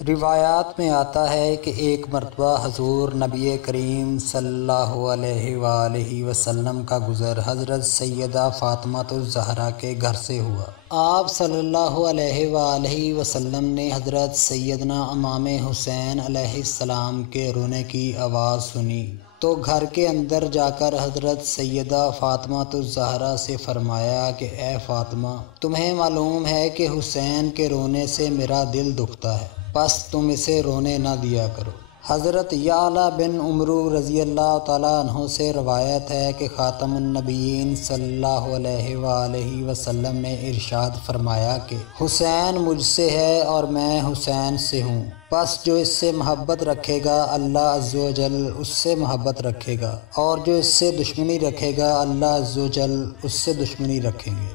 روایات میں آتا ہے کہ ایک مرتبہ حضور نبی کریم صلی اللہ علیہ وآلہ وسلم کا گزر حضرت سیدہ فاطمہ الزہرا کے گھر سے ہوا۔ آپ صلی اللہ علیہ وآلہ وسلم نے حضرت سیدنا امام حسین علیہ السلام کے رونے کی آواز سنی تو گھر کے اندر جا کر حضرت سیدہ فاطمہ الزہرا سے فرمایا کہ اے فاطمہ، تمہیں معلوم ہے کہ حسین کے رونے سے میرا دل دکھتا ہے، بس تم اسے رونے نہ دیا کرو۔ حضرت یعلا بن عمرو رضی اللہ تعالیٰ عنہ سے روایت ہے کہ خاتم النبیین صلی اللہ علیہ وآلہ وسلم نے ارشاد فرمایا کہ حسین مجھ سے ہے اور میں حسین سے ہوں، بس جو اس سے محبت رکھے گا اللہ عز و جل اس سے محبت رکھے گا، اور جو اس سے دشمنی رکھے گا اللہ عز و جل اس سے دشمنی رکھیں گے۔